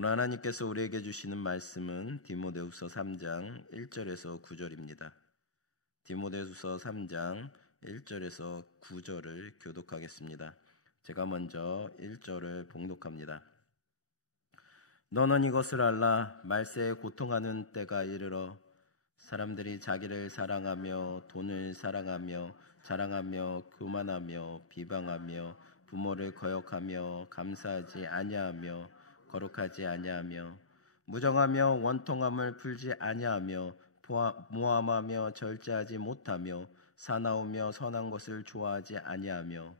오늘 하나님께서 우리에게 주시는 말씀은 디모데후서 3장 1절에서 9절입니다. 디모데후서 3장 1절에서 9절을 교독하겠습니다. 제가 먼저 1절을 봉독합니다. 너는 이것을 알라. 말세에 고통하는 때가 이르러 사람들이 자기를 사랑하며 돈을 사랑하며 자랑하며 교만하며 비방하며 부모를 거역하며 감사하지 아니하며 거룩하지 아니하며 무정하며 원통함을 풀지 아니하며 모함하며 절제하지 못하며 사나우며 선한 것을 좋아하지 아니하며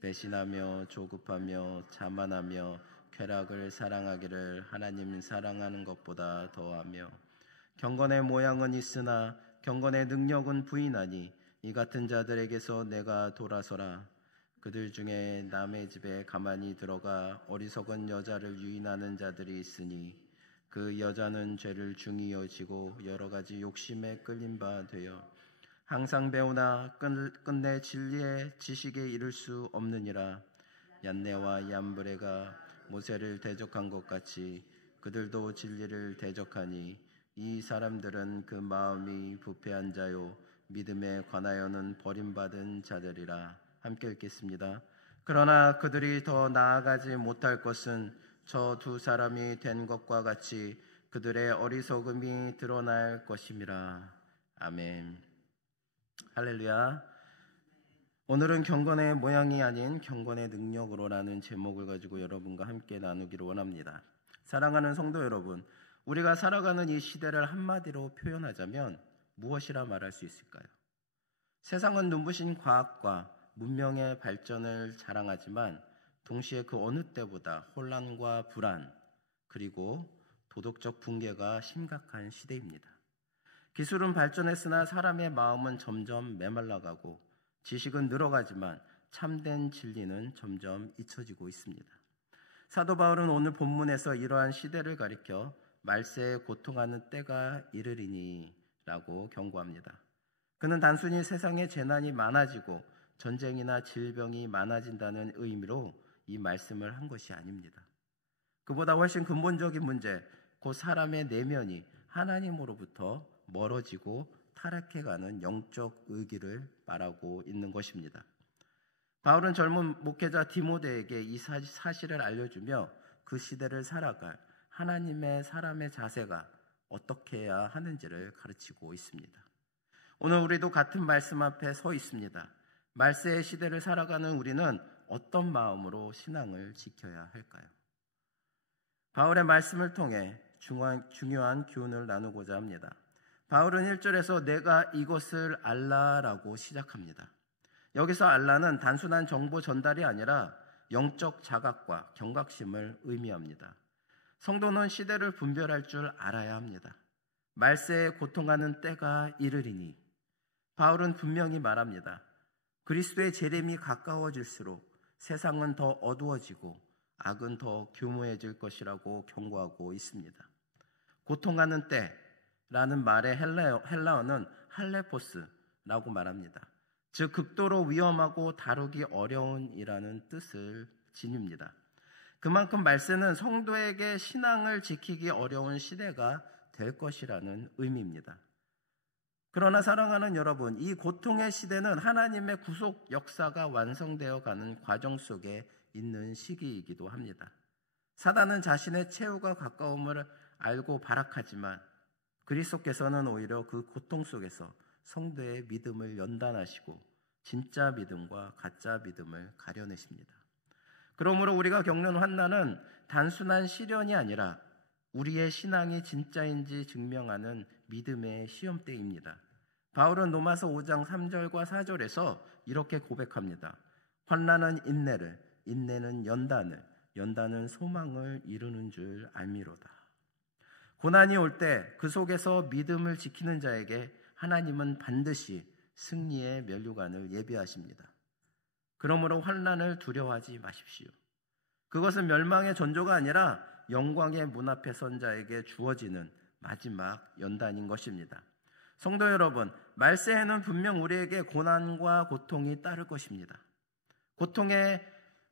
배신하며 조급하며 자만하며 쾌락을 사랑하기를 하나님 사랑하는 것보다 더하며 경건의 모양은 있으나 경건의 능력은 부인하니 이 같은 자들에게서 내가 돌아서라. 그들 중에 남의 집에 가만히 들어가 어리석은 여자를 유인하는 자들이 있으니 그 여자는 죄를 중히 여지고 여러 가지 욕심에 끌린 바 되어 항상 배우나 끝내 진리의 지식에 이를 수 없느니라. 얀네와 얀브레가 모세를 대적한 것 같이 그들도 진리를 대적하니 이 사람들은 그 마음이 부패한 자요 믿음에 관하여는 버림받은 자들이라. 함께 읽겠습니다. 그러나 그들이 더 나아가지 못할 것은 저 두 사람이 된 것과 같이 그들의 어리석음이 드러날 것임이라. 아멘. 할렐루야. 오늘은 경건의 모양이 아닌 경건의 능력으로라는 제목을 가지고 여러분과 함께 나누기를 원합니다. 사랑하는 성도 여러분, 우리가 살아가는 이 시대를 한마디로 표현하자면 무엇이라 말할 수 있을까요? 세상은 눈부신 과학과 문명의 발전을 자랑하지만 동시에 그 어느 때보다 혼란과 불안 그리고 도덕적 붕괴가 심각한 시대입니다. 기술은 발전했으나 사람의 마음은 점점 메말라가고 지식은 늘어가지만 참된 진리는 점점 잊혀지고 있습니다. 사도 바울은 오늘 본문에서 이러한 시대를 가리켜 말세에 고통하는 때가 이르리니 라고 경고합니다. 그는 단순히 세상에 재난이 많아지고 전쟁이나 질병이 많아진다는 의미로 이 말씀을 한 것이 아닙니다. 그보다 훨씬 근본적인 문제, 곧 사람의 내면이 하나님으로부터 멀어지고 타락해가는 영적 의기를 말하고 있는 것입니다. 바울은 젊은 목회자 디모데에게 이 사실을 알려주며 그 시대를 살아갈 하나님의 사람의 자세가 어떻게 해야 하는지를 가르치고 있습니다. 오늘 우리도 같은 말씀 앞에 서 있습니다. 말세의 시대를 살아가는 우리는 어떤 마음으로 신앙을 지켜야 할까요? 바울의 말씀을 통해 중요한 교훈을 나누고자 합니다. 바울은 1절에서 내가 이것을 알라라고 시작합니다. 여기서 알라는 단순한 정보 전달이 아니라 영적 자각과 경각심을 의미합니다. 성도는 시대를 분별할 줄 알아야 합니다. 말세에 고통하는 때가 이르리니 바울은 분명히 말합니다. 그리스도의 재림이 가까워질수록 세상은 더 어두워지고 악은 더 교묘해질 것이라고 경고하고 있습니다. 고통하는 때라는 말의 헬라어는 할레포스라고 말합니다. 즉 극도로 위험하고 다루기 어려운이라는 뜻을 지닙니다. 그만큼 말세는 성도에게 신앙을 지키기 어려운 시대가 될 것이라는 의미입니다. 그러나 사랑하는 여러분, 이 고통의 시대는 하나님의 구속 역사가 완성되어 가는 과정 속에 있는 시기이기도 합니다. 사단은 자신의 최후가 가까움을 알고 발악하지만 그리스도께서는 오히려 그 고통 속에서 성도의 믿음을 연단하시고 진짜 믿음과 가짜 믿음을 가려내십니다. 그러므로 우리가 겪는 환난은 단순한 시련이 아니라 우리의 신앙이 진짜인지 증명하는 믿음의 시험대입니다. 바울은 로마서 5장 3절과 4절에서 이렇게 고백합니다. 환난은 인내를, 인내는 연단을, 연단은 소망을 이루는 줄 알미로다. 고난이 올 때 그 속에서 믿음을 지키는 자에게 하나님은 반드시 승리의 면류관을 예비하십니다. 그러므로 환난을 두려워하지 마십시오. 그것은 멸망의 전조가 아니라 영광의 문 앞에 선 자에게 주어지는 마지막 연단인 것입니다. 성도 여러분, 말세에는 분명 우리에게 고난과 고통이 따를 것입니다.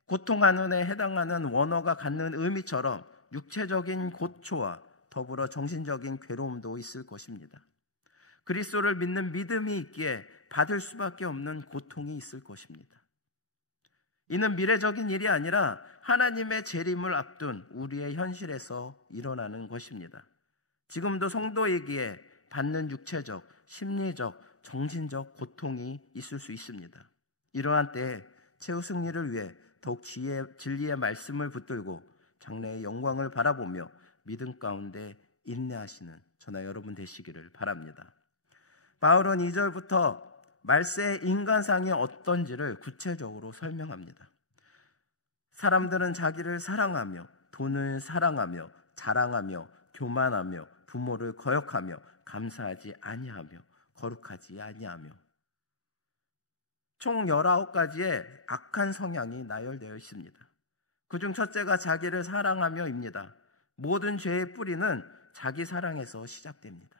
고통하는에 해당하는 원어가 갖는 의미처럼 육체적인 고초와 더불어 정신적인 괴로움도 있을 것입니다. 그리스도를 믿는 믿음이 있기에 받을 수밖에 없는 고통이 있을 것입니다. 이는 미래적인 일이 아니라 하나님의 재림을 앞둔 우리의 현실에서 일어나는 것입니다. 지금도 성도이기에 받는 육체적, 심리적, 정신적 고통이 있을 수 있습니다. 이러한 때에 최후 승리를 위해 더욱 진리의 말씀을 붙들고 장래의 영광을 바라보며 믿음 가운데 인내하시는 저나 여러분 되시기를 바랍니다. 바울은 2절부터 말세의 인간상이 어떤지를 구체적으로 설명합니다. 사람들은 자기를 사랑하며 돈을 사랑하며 자랑하며 교만하며 부모를 거역하며 감사하지 아니하며 거룩하지 아니하며 총 19가지의 악한 성향이 나열되어 있습니다. 그중 첫째가 자기를 사랑하며입니다. 모든 죄의 뿌리는 자기 사랑에서 시작됩니다.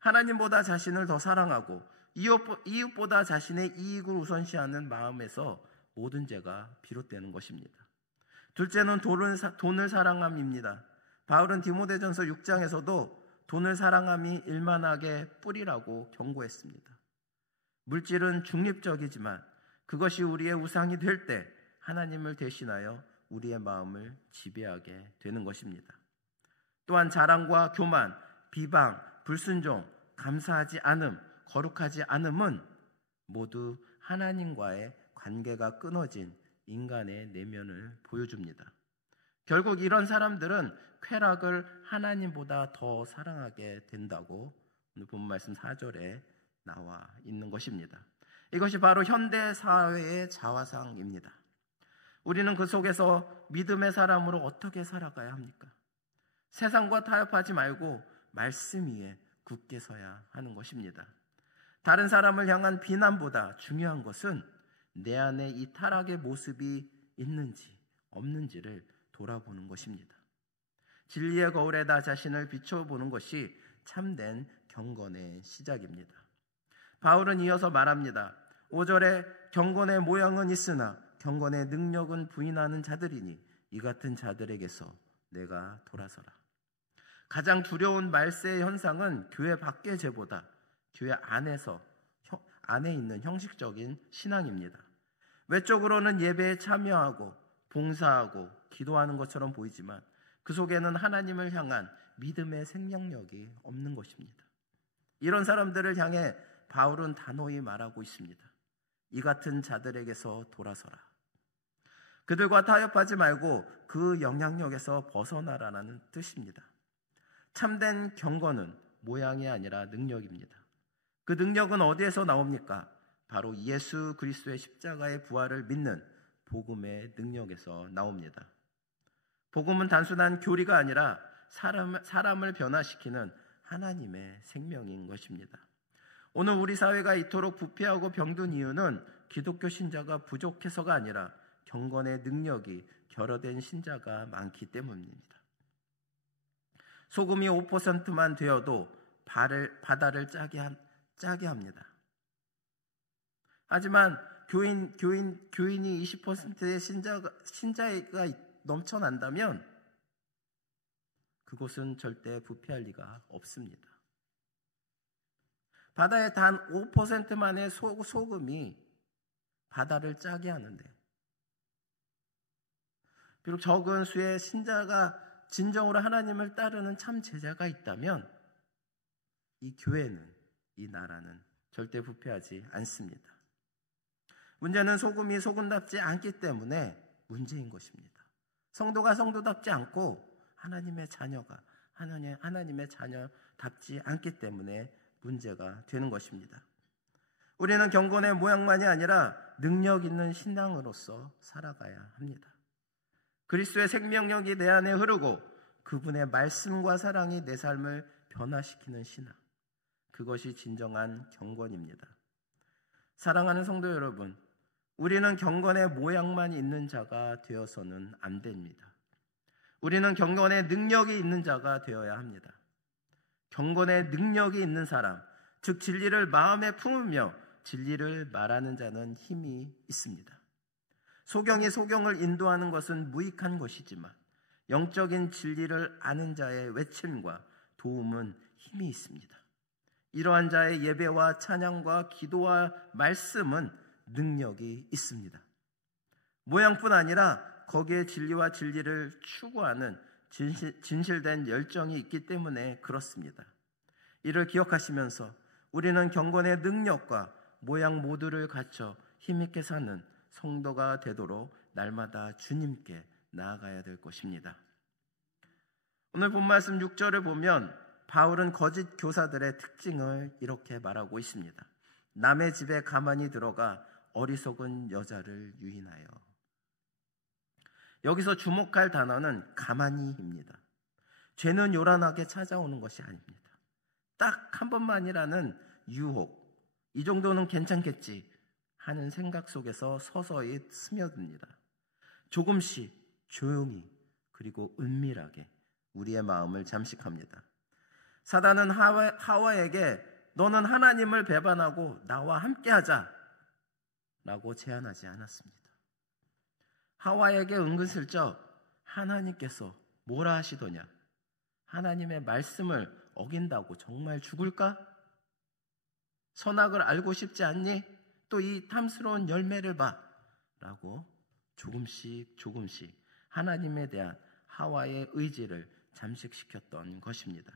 하나님보다 자신을 더 사랑하고 이웃보다 자신의 이익을 우선시하는 마음에서 모든 죄가 비롯되는 것입니다. 둘째는 돈을 사랑함입니다. 바울은 디모데전서 6장에서도 돈을 사랑함이 일만하게 뿌리라고 경고했습니다. 물질은 중립적이지만 그것이 우리의 우상이 될 때 하나님을 대신하여 우리의 마음을 지배하게 되는 것입니다. 또한 자랑과 교만, 비방, 불순종, 감사하지 않음, 거룩하지 않음은 모두 하나님과의 관계가 끊어진 인간의 내면을 보여줍니다. 결국 이런 사람들은 쾌락을 하나님보다 더 사랑하게 된다고 오늘 본 말씀 4절에 나와 있는 것입니다. 이것이 바로 현대 사회의 자화상입니다. 우리는 그 속에서 믿음의 사람으로 어떻게 살아가야 합니까? 세상과 타협하지 말고 말씀 위에 굳게 서야 하는 것입니다. 다른 사람을 향한 비난보다 중요한 것은 내 안에 이 타락의 모습이 있는지 없는지를 돌아보는 것입니다. 진리의 거울에 나 자신을 비춰보는 것이 참된 경건의 시작입니다. 바울은 이어서 말합니다. 5절에 경건의 모양은 있으나 경건의 능력은 부인하는 자들이니 이 같은 자들에게서 내가 돌아서라. 가장 두려운 말세의 현상은 교회 밖의 죄보다 교회 안에 있는 형식적인 신앙입니다. 외적으로는 예배에 참여하고 봉사하고 기도하는 것처럼 보이지만 그 속에는 하나님을 향한 믿음의 생명력이 없는 것입니다. 이런 사람들을 향해 바울은 단호히 말하고 있습니다. 이 같은 자들에게서 돌아서라. 그들과 타협하지 말고 그 영향력에서 벗어나라는 뜻입니다. 참된 경건은 모양이 아니라 능력입니다. 그 능력은 어디에서 나옵니까? 바로 예수 그리스도의 십자가의 부활을 믿는 복음의 능력에서 나옵니다. 복음은 단순한 교리가 아니라 사람을 변화시키는 하나님의 생명인 것입니다. 오늘 우리 사회가 이토록 부패하고 병든 이유는 기독교 신자가 부족해서가 아니라 경건의 능력이 결여된 신자가 많기 때문입니다. 소금이 5%만 되어도 바다를 짜게 합니다. 하지만 교인이 20%의 신자가 넘쳐난다면 그곳은 절대 부패할 리가 없습니다. 바다에 단 5%만의 소금이 바다를 짜게 하는데 비록 적은 수의 신자가 진정으로 하나님을 따르는 참 제자가 있다면 이 교회는, 이 나라는 절대 부패하지 않습니다. 문제는 소금이 소금답지 않기 때문에 문제인 것입니다. 성도가 성도답지 않고 하나님의 자녀가 하나님의 자녀답지 않기 때문에 문제가 되는 것입니다. 우리는 경건의 모양만이 아니라 능력 있는 신앙으로서 살아가야 합니다. 그리스도의 생명력이 내 안에 흐르고 그분의 말씀과 사랑이 내 삶을 변화시키는 신앙, 그것이 진정한 경건입니다. 사랑하는 성도 여러분, 우리는 경건의 모양만 있는 자가 되어서는 안 됩니다. 우리는 경건의 능력이 있는 자가 되어야 합니다. 경건의 능력이 있는 사람, 즉 진리를 마음에 품으며 진리를 말하는 자는 힘이 있습니다. 소경이 소경을 인도하는 것은 무익한 것이지만 영적인 진리를 아는 자의 외침과 도움은 힘이 있습니다. 이러한 자의 예배와 찬양과 기도와 말씀은 능력이 있습니다. 모양뿐 아니라 거기에 진리와 진리를 추구하는 진실된 열정이 있기 때문에 그렇습니다. 이를 기억하시면서 우리는 경건의 능력과 모양 모두를 갖춰 힘있게 사는 성도가 되도록 날마다 주님께 나아가야 될 것입니다. 오늘 본 말씀 6절을 보면 바울은 거짓 교사들의 특징을 이렇게 말하고 있습니다. 남의 집에 가만히 들어가 어리석은 여자를 유인하여. 여기서 주목할 단어는 가만히입니다. 죄는 요란하게 찾아오는 것이 아닙니다. 딱 한 번만이라는 유혹, 이 정도는 괜찮겠지 하는 생각 속에서 서서히 스며듭니다. 조금씩 조용히 그리고 은밀하게 우리의 마음을 잠식합니다. 사단은 하와에게 너는 하나님을 배반하고 나와 함께하자 라고 제안하지 않았습니다. 하와에게 은근슬쩍 하나님께서 뭐라 하시더냐, 하나님의 말씀을 어긴다고 정말 죽을까? 선악을 알고 싶지 않니? 또 이 탐스러운 열매를 봐 라고 조금씩 하나님에 대한 하와의 의지를 잠식시켰던 것입니다.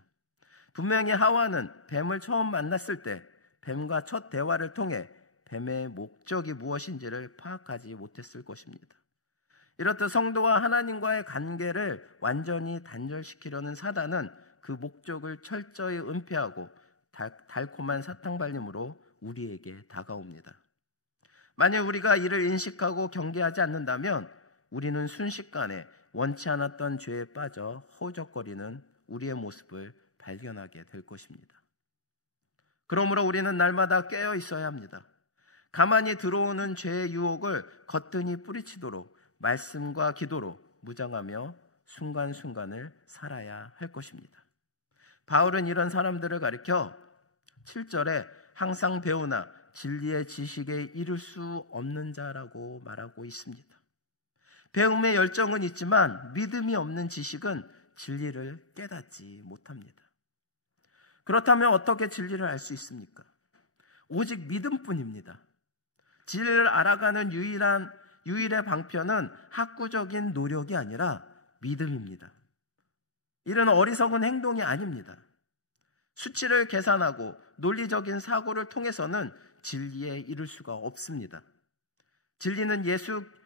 분명히 하와는 뱀을 처음 만났을 때 뱀과 첫 대화를 통해 뱀의 목적이 무엇인지를 파악하지 못했을 것입니다. 이렇듯 성도와 하나님과의 관계를 완전히 단절시키려는 사단은 그 목적을 철저히 은폐하고 달콤한 사탕발림으로 우리에게 다가옵니다. 만약 우리가 이를 인식하고 경계하지 않는다면 우리는 순식간에 원치 않았던 죄에 빠져 허우적거리는 우리의 모습을 발견하게 될 것입니다. 그러므로 우리는 날마다 깨어 있어야 합니다. 가만히 들어오는 죄의 유혹을 거뜬히 뿌리치도록 말씀과 기도로 무장하며 순간순간을 살아야 할 것입니다. 바울은 이런 사람들을 가리켜 7절에 항상 배우나 진리의 지식에 이를 수 없는 자라고 말하고 있습니다. 배움의 열정은 있지만 믿음이 없는 지식은 진리를 깨닫지 못합니다. 그렇다면 어떻게 진리를 알 수 있습니까? 오직 믿음뿐입니다. 진리를 알아가는 유일의 방편은 학구적인 노력이 아니라 믿음입니다. 이는 어리석은 행동이 아닙니다. 수치를 계산하고 논리적인 사고를 통해서는 진리에 이를 수가 없습니다. 진리는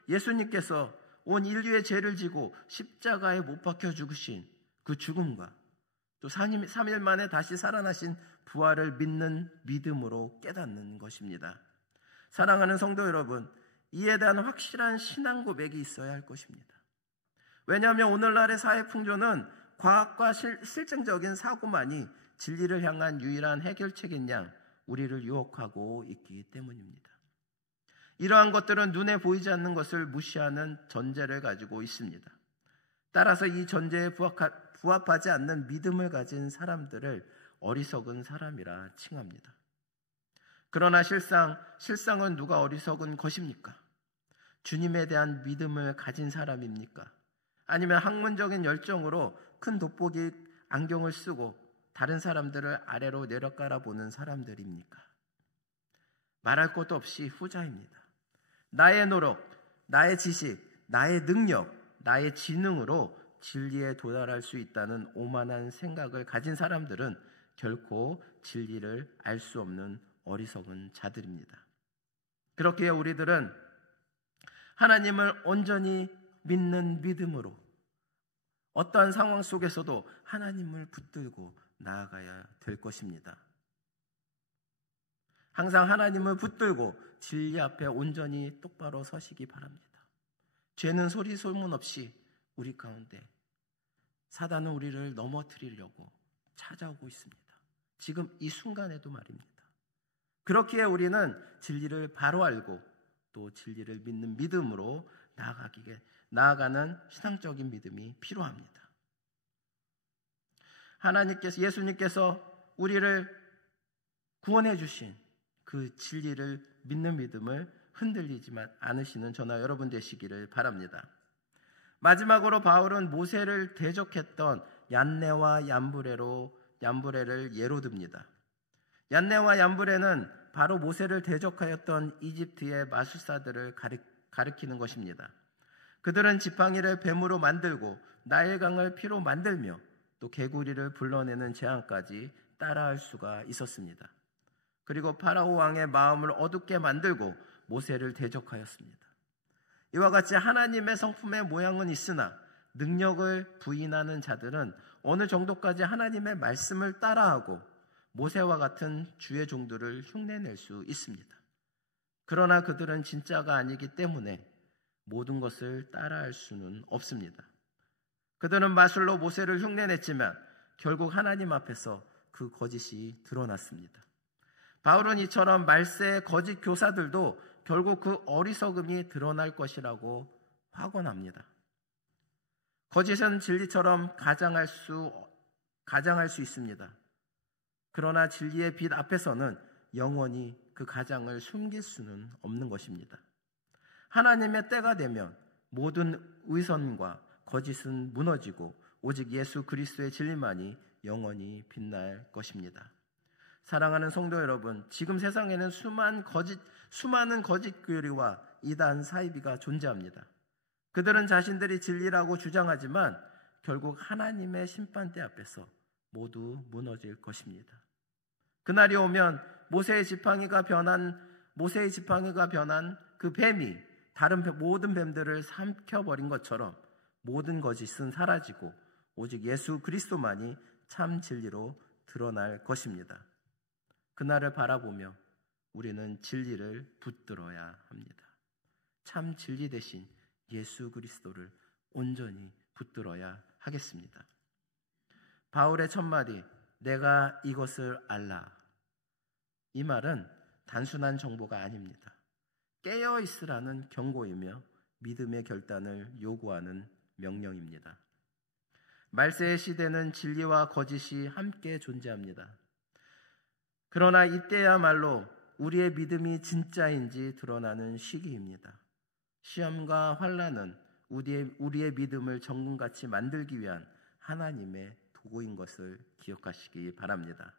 예수님께서 온 인류의 죄를 지고 십자가에 못 박혀 죽으신 그 죽음과 또 3일 만에 다시 살아나신 부활을 믿는 믿음으로 깨닫는 것입니다. 사랑하는 성도 여러분, 이에 대한 확실한 신앙 고백이 있어야 할 것입니다. 왜냐하면 오늘날의 사회 풍조는 과학과 실증적인 사고만이 진리를 향한 유일한 해결책인 양 우리를 유혹하고 있기 때문입니다. 이러한 것들은 눈에 보이지 않는 것을 무시하는 전제를 가지고 있습니다. 따라서 이 전제에 부합하지 않는 믿음을 가진 사람들을 어리석은 사람이라 칭합니다. 그러나 실상은 누가 어리석은 것입니까? 주님에 대한 믿음을 가진 사람입니까? 아니면 학문적인 열정으로 큰 돋보기 안경을 쓰고 다른 사람들을 아래로 내려깔아 보는 사람들입니까? 말할 것도 없이 후자입니다. 나의 노력, 나의 지식, 나의 능력, 나의 지능으로 진리에 도달할 수 있다는 오만한 생각을 가진 사람들은 결코 진리를 알 수 없는 어리석은 자들입니다. 그렇기에 우리들은 하나님을 온전히 믿는 믿음으로 어떠한 상황 속에서도 하나님을 붙들고 나아가야 될 것입니다. 항상 하나님을 붙들고 진리 앞에 온전히 똑바로 서시기 바랍니다. 죄는 소리 소문 없이 우리 가운데 사단은 우리를 넘어뜨리려고 찾아오고 있습니다. 지금 이 순간에도 말입니다. 그렇기에 우리는 진리를 바로 알고 또 진리를 믿는 믿음으로 나아가는 신앙적인 믿음이 필요합니다. 예수님께서 우리를 구원해 주신 그 진리를 믿는 믿음을 흔들리지 않으시는 저나 여러분 되시기를 바랍니다. 마지막으로 바울은 모세를 대적했던 얀네와 얀브레를 예로 듭니다. 얀네와 얀브레는 바로 모세를 대적하였던 이집트의 마술사들을 가리키는 것입니다. 그들은 지팡이를 뱀으로 만들고 나일강을 피로 만들며 또 개구리를 불러내는 재앙까지 따라할 수가 있었습니다. 그리고 파라오 왕의 마음을 어둡게 만들고 모세를 대적하였습니다. 이와 같이 하나님의 성품의 모양은 있으나 능력을 부인하는 자들은 어느 정도까지 하나님의 말씀을 따라하고 모세와 같은 주의 종들을 흉내낼 수 있습니다. 그러나 그들은 진짜가 아니기 때문에 모든 것을 따라할 수는 없습니다. 그들은 마술로 모세를 흉내냈지만 결국 하나님 앞에서 그 거짓이 드러났습니다. 바울은 이처럼 말세의 거짓 교사들도 결국 그 어리석음이 드러날 것이라고 확언합니다. 거짓은 진리처럼 가장할 수 있습니다. 그러나 진리의 빛 앞에서는 영원히 그 가장을 숨길 수는 없는 것입니다. 하나님의 때가 되면 모든 위선과 거짓은 무너지고 오직 예수 그리스도의 진리만이 영원히 빛날 것입니다. 사랑하는 성도 여러분, 지금 세상에는 수많은 거짓 교리와 이단 사이비가 존재합니다. 그들은 자신들이 진리라고 주장하지만 결국 하나님의 심판대 앞에서 모두 무너질 것입니다. 그날이 오면 모세의 지팡이가 변한 그 뱀이 다른 모든 뱀들을 삼켜버린 것처럼 모든 거짓은 사라지고 오직 예수 그리스도만이 참 진리로 드러날 것입니다. 그날을 바라보며 우리는 진리를 붙들어야 합니다. 참 진리 대신 예수 그리스도를 온전히 붙들어야 하겠습니다. 바울의 첫마디, 내가 이것을 알라. 이 말은 단순한 정보가 아닙니다. 깨어있으라는 경고이며 믿음의 결단을 요구하는 명령입니다. 말세의 시대는 진리와 거짓이 함께 존재합니다. 그러나 이때야말로 우리의 믿음이 진짜인지 드러나는 시기입니다. 시험과 환난은 우리의 믿음을 정금같이 만들기 위한 하나님의 도구인 것을 기억하시기 바랍니다.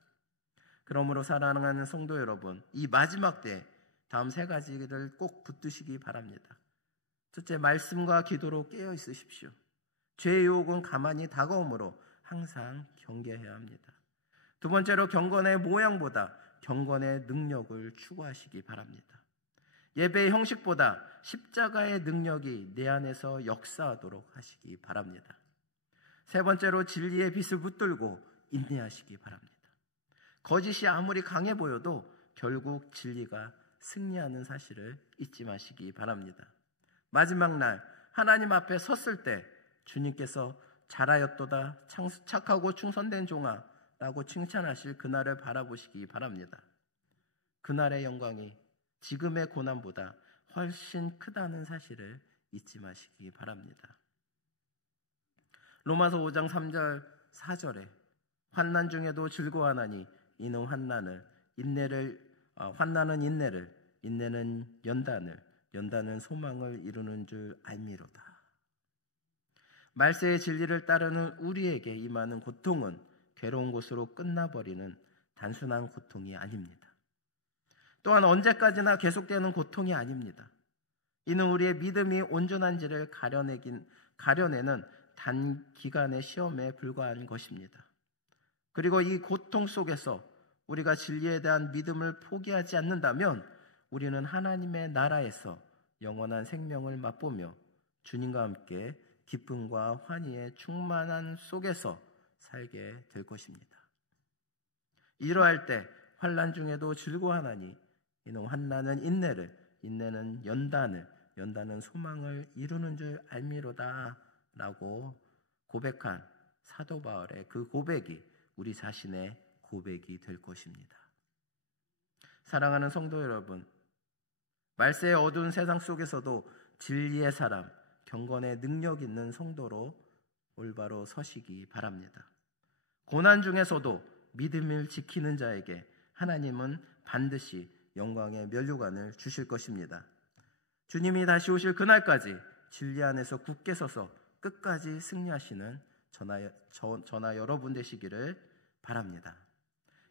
그러므로 사랑하는 성도 여러분, 이 마지막 때 다음 세 가지를 꼭 붙드시기 바랍니다. 첫째, 말씀과 기도로 깨어 있으십시오. 죄의 유혹은 가만히 다가오므로 항상 경계해야 합니다. 두 번째로, 경건의 모양보다 경건의 능력을 추구하시기 바랍니다. 예배의 형식보다 십자가의 능력이 내 안에서 역사하도록 하시기 바랍니다. 세 번째로, 진리의 빛을 붙들고 인내하시기 바랍니다. 거짓이 아무리 강해 보여도 결국 진리가 승리하는 사실을 잊지 마시기 바랍니다. 마지막 날 하나님 앞에 섰을 때 주님께서 잘하였도다 착하고 충성된 종아 라고 칭찬하실 그날을 바라보시기 바랍니다. 그날의 영광이 지금의 고난보다 훨씬 크다는 사실을 잊지 마시기 바랍니다. 로마서 5장 3절 4절에 환난 중에도 즐거워하나니 이는 환난은 인내를, 인내는 연단은 소망을 이루는 줄 알미로다. 말세의 진리를 따르는 우리에게 임하는 고통은 괴로운 것으로 끝나버리는 단순한 고통이 아닙니다. 또한 언제까지나 계속되는 고통이 아닙니다. 이는 우리의 믿음이 온전한지를 가려내는 단기간의 시험에 불과한 것입니다. 그리고 이 고통 속에서 우리가 진리에 대한 믿음을 포기하지 않는다면 우리는 하나님의 나라에서 영원한 생명을 맛보며 주님과 함께 기쁨과 환희의 충만한 속에서 살게 될 것입니다. 이러할 때 환난 중에도 즐거워하나니 이는 환난은 인내를, 인내는 연단은 소망을 이루는 줄 알미로다 라고 고백한 사도 바울의 그 고백이 우리 자신의 고백이 될 것입니다. 사랑하는 성도 여러분, 말세의 어두운 세상 속에서도 진리의 사람, 경건의 능력 있는 성도로 올바로 서시기 바랍니다. 고난 중에서도 믿음을 지키는 자에게 하나님은 반드시 영광의 면류관을 주실 것입니다. 주님이 다시 오실 그날까지 진리 안에서 굳게 서서 끝까지 승리하시는 저나 여러분 되시기를 바랍니다.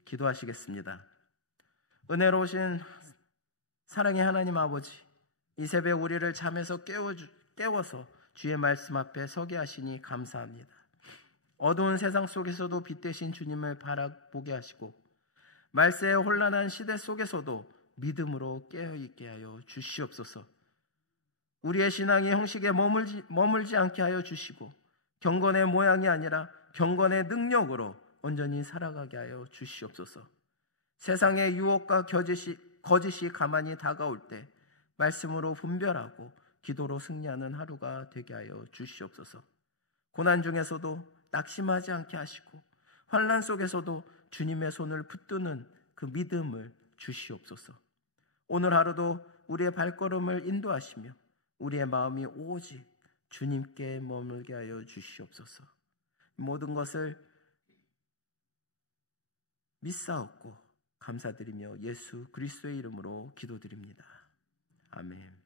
기도하시겠습니다. 은혜로우신 사랑의 하나님 아버지, 이 새벽 우리를 잠에서 깨워서 주의 말씀 앞에 서게 하시니 감사합니다. 어두운 세상 속에서도 빛 되신 주님을 바라보게 하시고 말세의 혼란한 시대 속에서도 믿음으로 깨어있게 하여 주시옵소서. 우리의 신앙이 형식에 머물지 않게 하여 주시고 경건의 모양이 아니라 경건의 능력으로 온전히 살아가게 하여 주시옵소서. 세상의 유혹과 거짓이 가만히 다가올 때 말씀으로 분별하고 기도로 승리하는 하루가 되게 하여 주시옵소서. 고난 중에서도 낙심하지 않게 하시고 환난 속에서도 주님의 손을 붙드는 그 믿음을 주시옵소서. 오늘 하루도 우리의 발걸음을 인도하시며 우리의 마음이 오직 주님께 머물게 하여 주시옵소서. 모든 것을 믿사옵고 감사드리며 예수 그리스도의 이름으로 기도드립니다. 아멘.